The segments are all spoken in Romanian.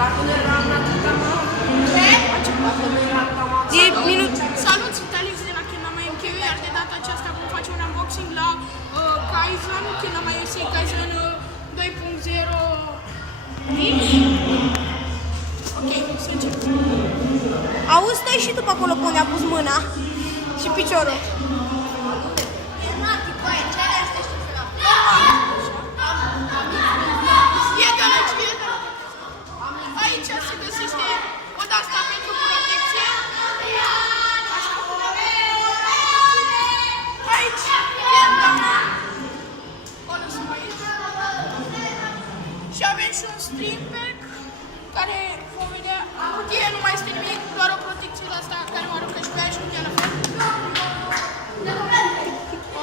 Dacă nu eram la atâta mamă. Ce? Dacă nu eram la mamă. E minut. Salut, sunt Alex de la Kenama MK, iar de data aceasta vom face un unboxing la Kaizen, Kenama USA Kaizen 2.0. Ok, să începem. Auzi, stai și tu pe acolo pe unde a pus mâna și piciorul. Aici se găsește o de-asta pentru protecție. Aici, Kenama. O lăsăm aici. Și avem și un stream pack care vom vedea. Cutie nu mai este nimic, doar o protecție de asta care mă aruncă și pe aia și cutia la fel.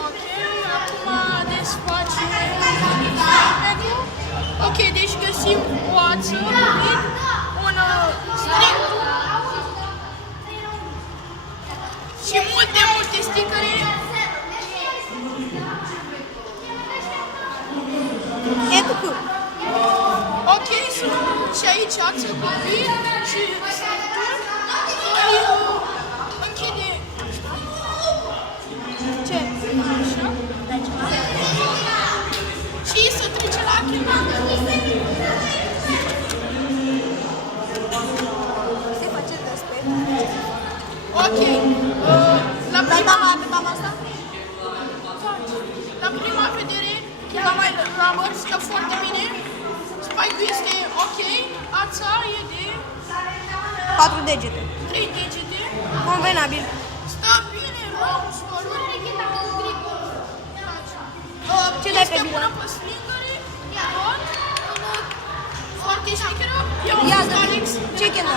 Ok, acum desfacem pack-ul. Ok, deci găsim o ață, un string și multe stickere. E tu cu. Ok, sunt și aici ață copii și îi închide. Ce? Așa. Și să trece la Kenama. Se face respect. Ok, la prima asta? La prima vedere, Kenama Rubber stă foarte bine. Spike-ul este ok, ața e de 4 degete. 3 degete. Convenabil. Stă bine, soluri. Ce dai pe Este bilă? bună pe slingări, foarte șmecheră. Eu Ia am dă-mi. Alex, Ce cheamă?